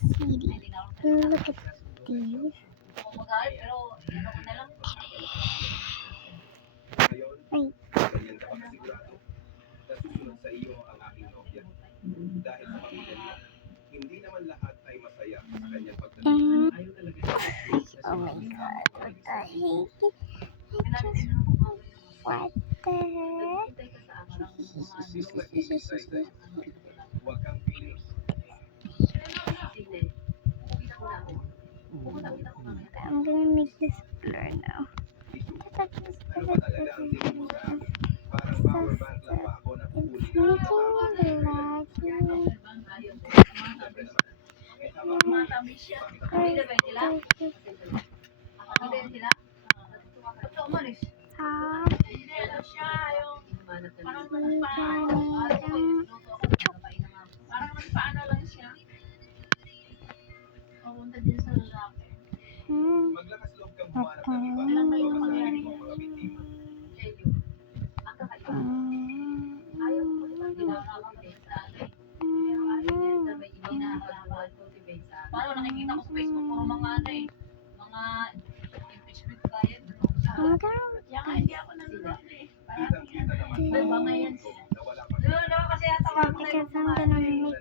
city. Look at these. Ay. Nasusunod sa iyo ang aking nobya. Dahil sa pamilya niyo, hindi naman lahat ay masaya sa kanyang pagdating. Ayaw talaga niya. Oh my god, what the heck? What the heck? Huwag kang piling. I'm gonna make this blur now. Ano ba talaga ang tingin mo sa akin? Parang power bank lang ba ako na It's kukunin? making me laggy. Maglakas loob kang humanap ng iba. Babasahin mo ang mga biktima. Paano nakikita ko sa Facebook puro mga mga impeachment client. Kaya nga hindi ako nanonood eh. Kitang-kita naman May bangayan na wala pa. kasi yata Because I'm gonna make it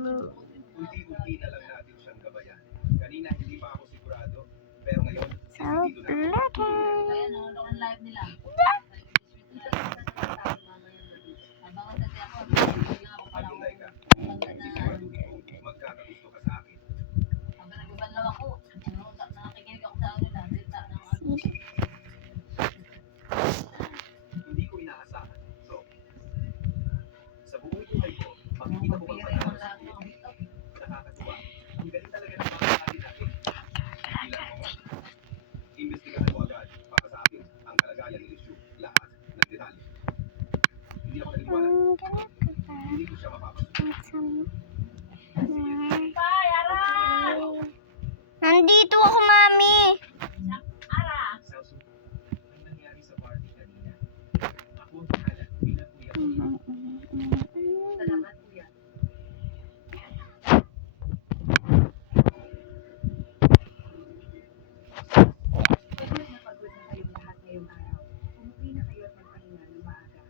blue. Unti-unti na lang natin siyang gabayan. Kanina hindi pa ako sigurado, pero ngayon So pretty. Kaya nanonood live nila. Matunay ka. Siguraduhin ko magkakagusto ka sa akin. Habang nagbabanlaw ako, nakikinig ako sa kanila. Hindi ko inaasahan. So, sa buong buhay ko, makikita ko bang panalo sa iyo. Nakakatuwa. Ang galing talaga ng mga atin natin. Hindi lang ako. Imbestigahan mo agad para sa akin ang kalagayan ni Lishu. Lahat ng detalye. Hindi ako naniniwala. I'm gonna put Hindi ko siya mapapasukin. that some more. Nandito ako, mami. Celso, ang nangyari sa party kanina. Ako ang bahala bilang kuya ko. Salamat kuya. Pagod na kayong lahat ngayong araw. Umuwi na kayo at magpahinga ng maaga.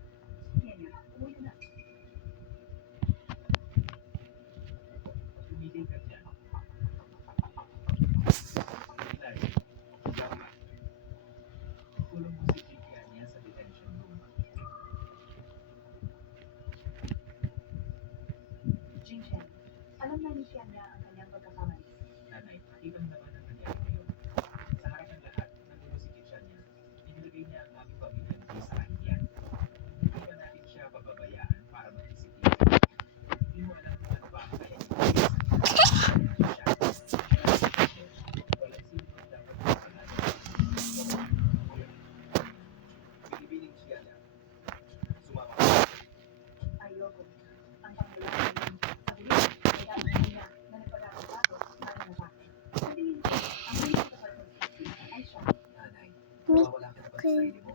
Yan na, umuwi na. Tumigil ka dyan. Dahil, tama. Kulong mo si Kikanya sa detention room. Jinchen, alam na ni Fiona ang kanyang pagkakamali. Nanay, nakita mo naman ang nangyari ngayon. Sa harap ng lahat, nagulo si Kikanya. Inilagay niya ang aming pamilya sa kahilian. Hindi ba natin siya pababayaan para mag-disiplina? Hindi mo alam kung ano ba ang kaya niya. Walang sino ang dapat magsalala. Binibining siya na. Sumama ka. Ayoko. Ang pangalaman sa huli, ay dapat niya na nagpagkakabato para na bakit. Sa tingin ko, ang may pagkakabato ay siya. Nanay, mawawala ka na ba sa sarili mo?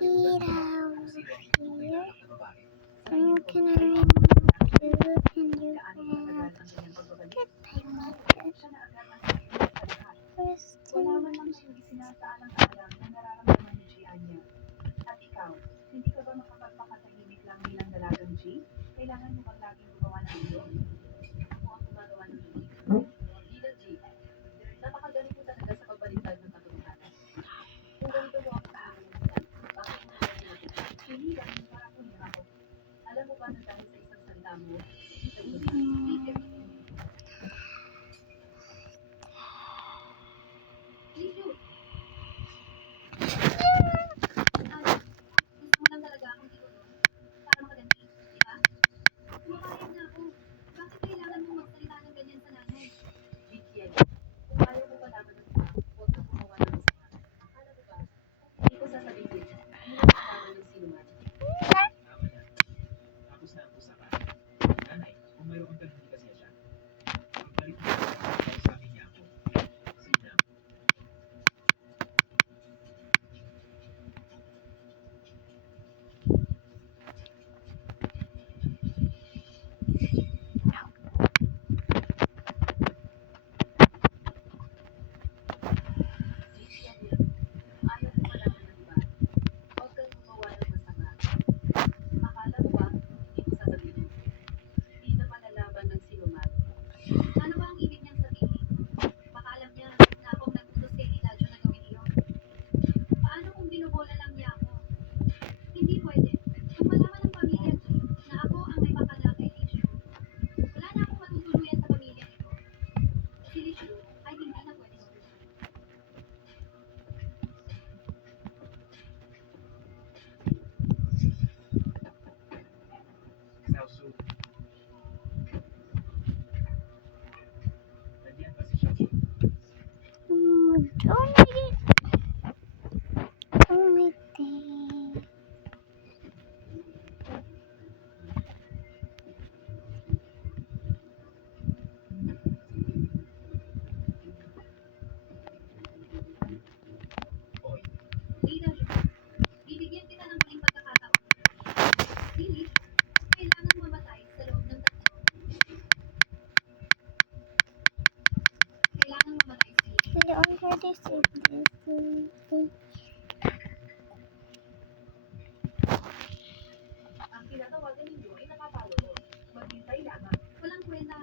Get Nakalimutan mo out ba kung sino ang iyong tunay na anak na babae? I'm gonna remove you and your Gaano katagal ang kanyang pagbabalik. I make Siya na agad ang sakitin sa lahat. first Wala man lang siyang isinasaalang-alang na nararamdaman ni G. Anya. At ikaw, hindi ka ba makapagpakatahimik lang bilang dalagang G? Kailangan mo bang laging gumawa ng ito? Ako ang gumagawa ng ito. Bilang G, napakagaling mo talaga sa pagbaliktad ng katotohanan. Kung ganito mo ako sa akin, bakit mo naman sinabi? Hindi dahil para kunin ako. Alam mo ba na dahil Tumigil. Tumitig. Leader, bibigyan kita ng muling pagkakataon. Pili, kailangan mamatay sa loob ng 3. Kailangan mamatay si Lee. Really on for this evening. Ang tinatawagan ninyo ay nakapalo. Maghintay lamang. Walang kwenta.